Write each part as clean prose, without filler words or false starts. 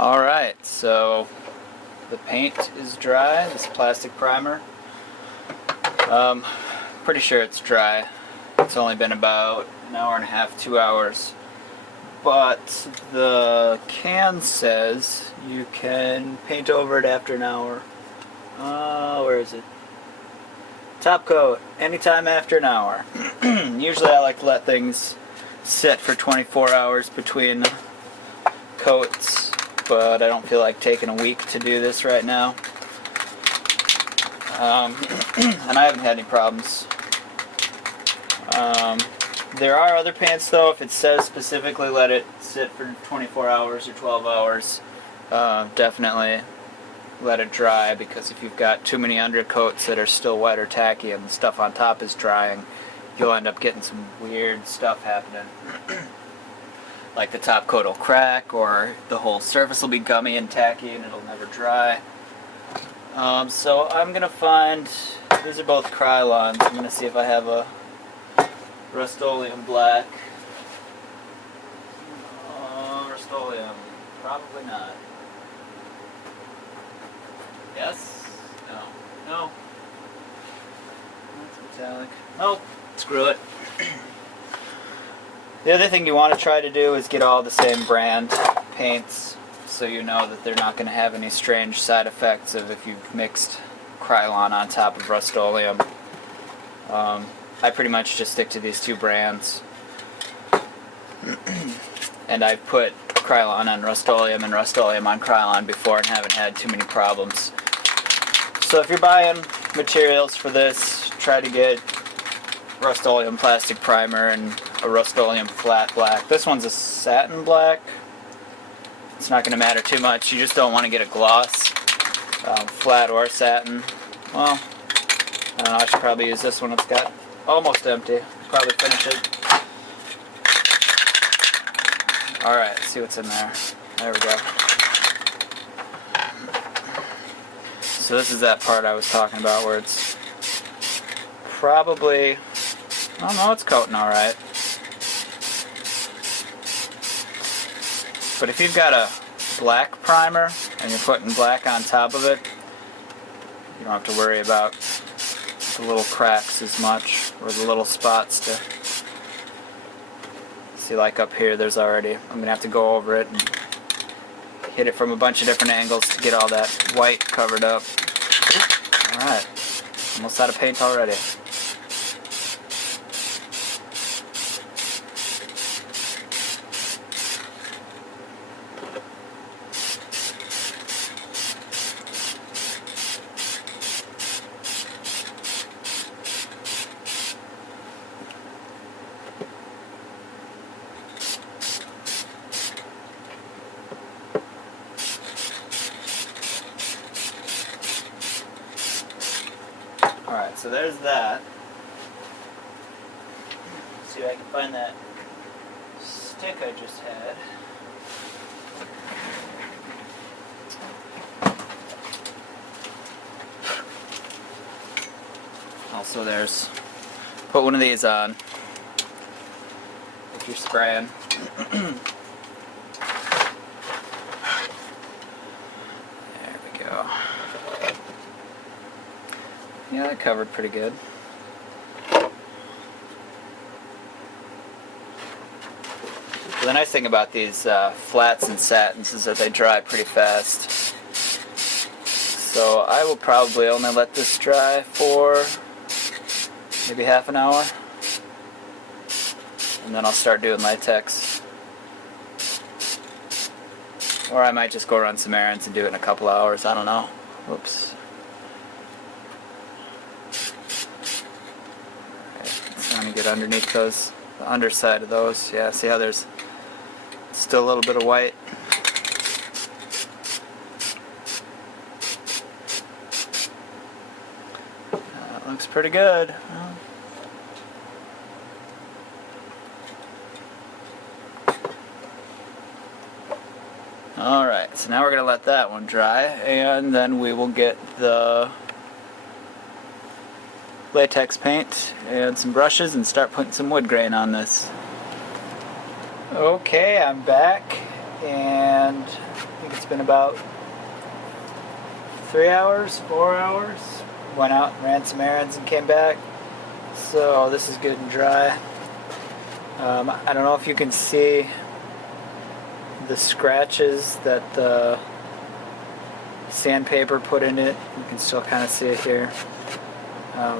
Alright, so the paint is dry, this plastic primer. Pretty sure it's dry. It's only been about an hour and a half, 2 hours. But the can says you can paint over it after an hour. Where is it? Top coat, anytime after an hour. Usually I like to let things sit for 24 hours between coats, but I don't feel like taking a week to do this right now. And I haven't had any problems. There are other paints though, if it says specifically let it sit for 24 hours or 12 hours, definitely let it dry, because if you've got too many undercoats that are still wet or tacky and the stuff on top is drying, you'll end up getting some weird stuff happening. Like the top coat will crack, or the whole surface will be gummy and tacky and it'll never dry. So I'm going to find, these are both Krylons, I'm going to see if I have a Rust-Oleum black. Rust-Oleum, probably not. Yes? No. No. That's metallic. Nope. Screw it. The other thing you want to try to do is get all the same brand paints, so you know that they're not going to have any strange side effects of if you've mixed Krylon on top of Rust-Oleum. I pretty much just stick to these two brands. And I've put Krylon on Rust-Oleum and Rust-Oleum on Krylon before and haven't had too many problems. So if you're buying materials for this, try to get Rust-Oleum plastic primer and a Rust-Oleum flat black. This one's a satin black. It's not going to matter too much. You just don't want to get a gloss, flat or satin. Well, I don't know, I should probably use this one. It's got almost empty. Probably finish it. Alright, let's see what's in there. There we go. So this is that part I was talking about where it's probably, I don't know, it's coating alright. But if you've got a black primer and you're putting black on top of it, you don't have to worry about the little cracks as much, or the little spots to see. Like up here, there's already, I'm going to have to go over it and hit it from a bunch of different angles to get all that white covered up. Alright, almost out of paint already. Alright, so there's that. Let's see if I can find that stick I just had. Also there's, put one of these on if you're spraying. There we go. Yeah, that covered pretty good. The nice thing about these flats and satins is that they dry pretty fast. So I will probably only let this dry for maybe half an hour. And then I'll start doing latex. Or I might just go run some errands and do it in a couple hours. I don't know. Whoops. Trying to get underneath those, the underside of those. Yeah, see how there's still a little bit of white. That looks pretty good. Alright, so now we're going to let that one dry, and then we will get the latex paint and some brushes and start putting some wood grain on this. Okay, I'm back, and I think it's been about 3 hours, 4 hours. Went out and ran some errands and came back. So this is good and dry. I don't know if you can see the scratches that the sandpaper put in it. You can still kind of see it here.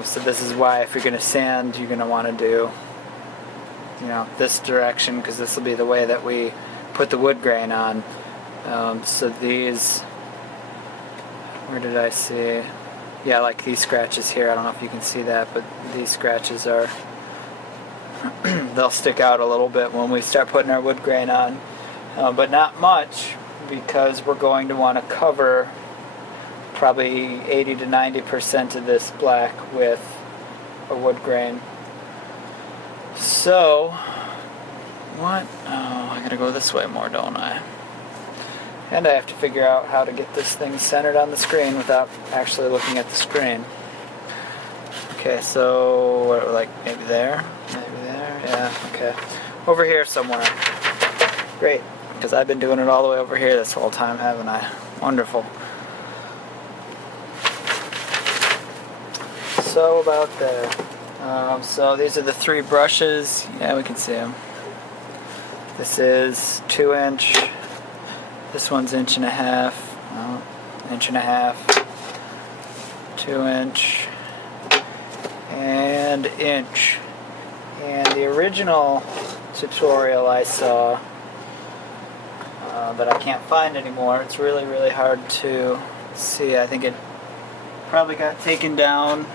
So this is why if you're going to sand, you're going to want to do, this direction, because this will be the way that we put the wood grain on. So these, where did I see? Yeah, like these scratches here. I don't know if you can see that, but these scratches are, they'll stick out a little bit when we start putting our wood grain on. But not much, because we're going to want to cover probably 80 to 90% of this black with a wood grain. So, what? Oh, I gotta go this way more, don't I? And I have to figure out how to get this thing centered on the screen without actually looking at the screen. Okay, so, what, like maybe there? Maybe there? Yeah, okay. Over here somewhere. Great, because I've been doing it all the way over here this whole time, haven't I? Wonderful. So about there. So these are the 3 brushes. Yeah, we can see them. This is 2-inch. This one's 1.5 inches. 1.5 inches. 2-inch. And inch. And the original tutorial I saw that I can't find anymore. It's really, really hard to see. I think it probably got taken down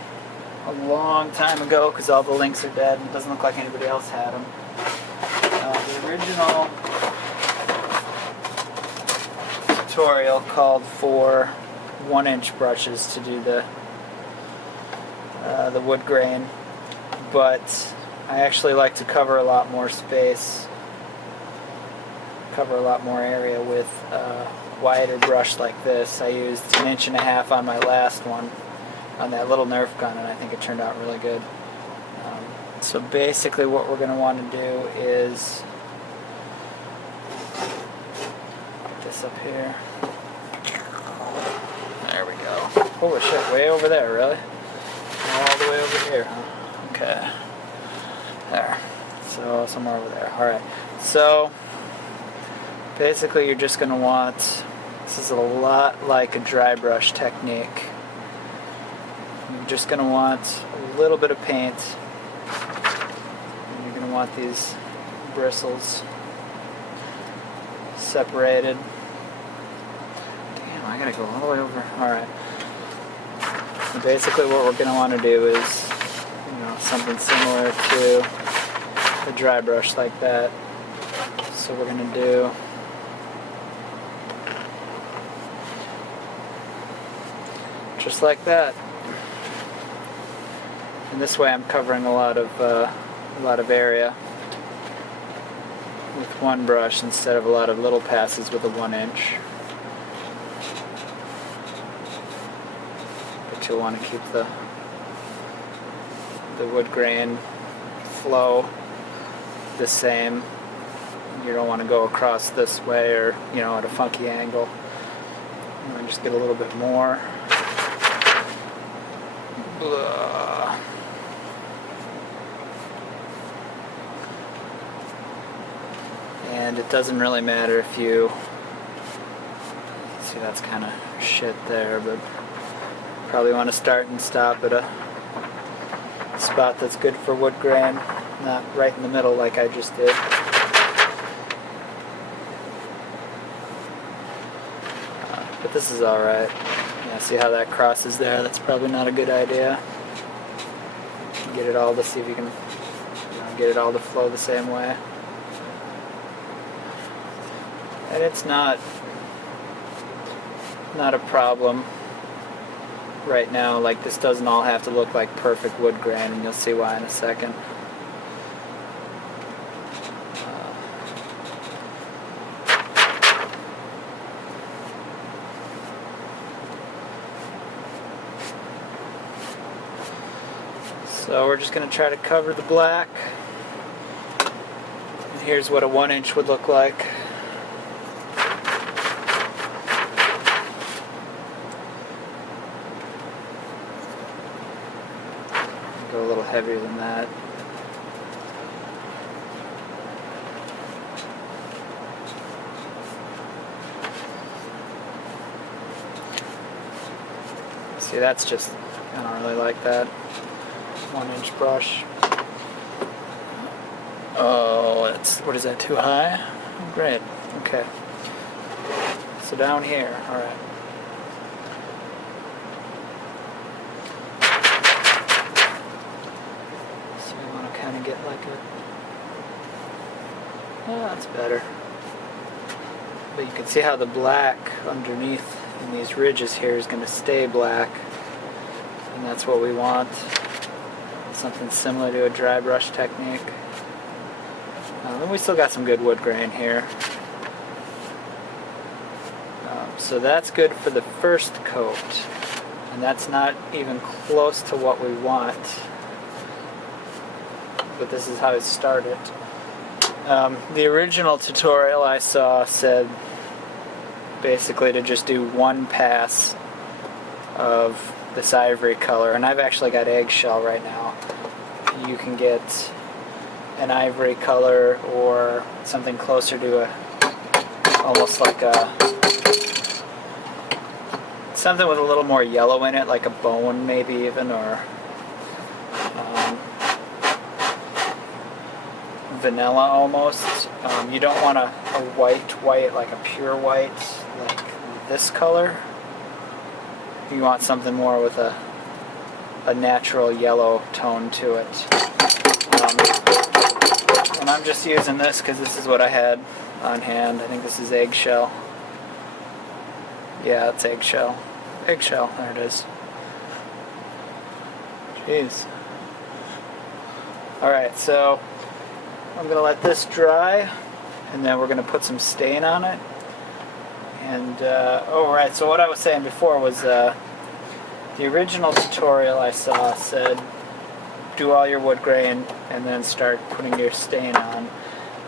a long time ago because all the links are dead and it doesn't look like anybody else had them. The original tutorial called for 1-inch brushes to do the wood grain, but I actually like to cover a lot more space, cover a lot more area with a wider brush like this. I used 1.5 inches on my last one, on that little Nerf gun, and I think it turned out really good. So basically what we're going to want to do is put this up here. There we go. Holy shit, way over there, really? All the way over here, huh? Okay. There. So somewhere over there. Alright. So basically you're just going to want, this is a lot like a dry brush technique. You're just going to want a little bit of paint. And you're going to want these bristles separated. Damn, I gotta go all the way over. Alright. So basically what we're going to want to do is, something similar to a dry brush like that. So we're going to do just like that. And this way I'm covering a lot of area with one brush instead of a lot of little passes with a 1-inch. But you'll want to keep the wood grain flow the same. You don't want to go across this way or, at a funky angle. And just get a little bit more. Blah. And it doesn't really matter if you see, that's kind of shit there, but probably want to start and stop at a spot that's good for wood grain, not right in the middle like I just did. But this is alright. Yeah, see how that crosses there? That's probably not a good idea. Get it all to see if you can get it all to flow the same way. And it's not a problem right now. Like, this doesn't all have to look like perfect wood grain, and you'll see why in a second. So we're just going to try to cover the black. And here's what a 1-inch would look like. Go a little heavier than that. See, that's just, I don't really like that 1-inch brush. Oh, that's, what is that, too high? Oh, great, okay. So down here, alright. So we want to kind of get like a, oh, that's better. But you can see how the black underneath in these ridges here is going to stay black, and that's what we want. Something similar to a dry brush technique. Then we still got some good wood grain here. So that's good for the first coat, and that's not even close to what we want, but this is how I started. The original tutorial I saw said basically to just do one pass of this ivory color, and I've actually got eggshell right now. You can get an ivory color or something closer to a, almost like a, something with a little more yellow in it, like a bone maybe even, or vanilla almost. You don't want a white, like a pure white, like this color. You want something more with a natural yellow tone to it. And I'm just using this because this is what I had on hand. I think this is eggshell. Yeah, it's eggshell. Eggshell, there it is. Jeez. Alright, so I'm going to let this dry, and then we're going to put some stain on it. And, oh right, so what I was saying before was the original tutorial I saw said do all your wood grain and then start putting your stain on.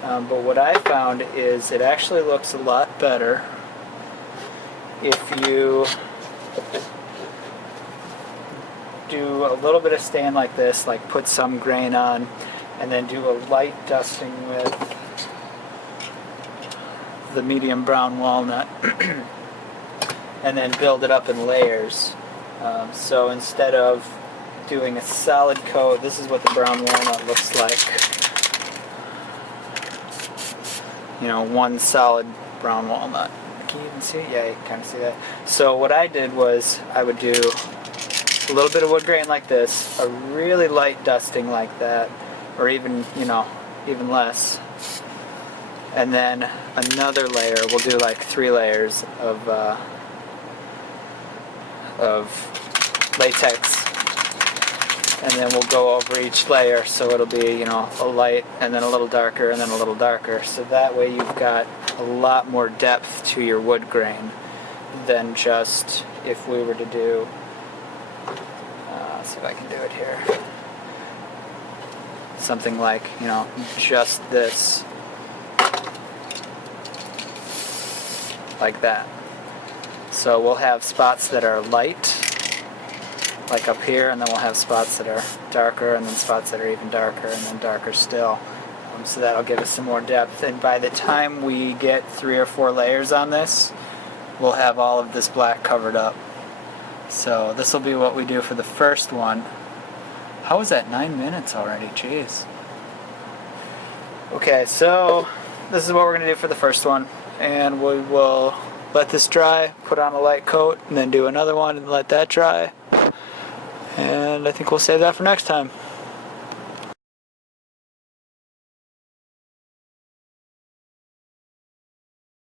But what I found is it actually looks a lot better if you do a little bit of stain like this, like put some grain on, and then do a light dusting with the medium brown walnut and then build it up in layers. So instead of doing a solid coat, this is what the brown walnut looks like. You know, one solid brown walnut. Can you even see it? Yeah, you can kind of see that. So what I did was I would do a little bit of wood grain like this, a really light dusting like that, or even, you know, even less. And then another layer, we'll do like 3 layers of latex. And then we'll go over each layer, so it'll be, you know, a light, and then a little darker, and then a little darker. So that way you've got a lot more depth to your wood grain than just if we were to do, let's see if I can do it here, something like, you know, just this, like that. So we'll have spots that are light, like up here, and then we'll have spots that are darker, and then spots that are even darker, and then darker still. So that'll give us some more depth, and by the time we get 3 or 4 layers on this, we'll have all of this black covered up. So this will be what we do for the first one. How was that 9 minutes already? Jeez. Okay, so this is what we're going to do for the first one, and we will let this dry, put on a light coat, and then do another one and let that dry. And I think we'll save that for next time.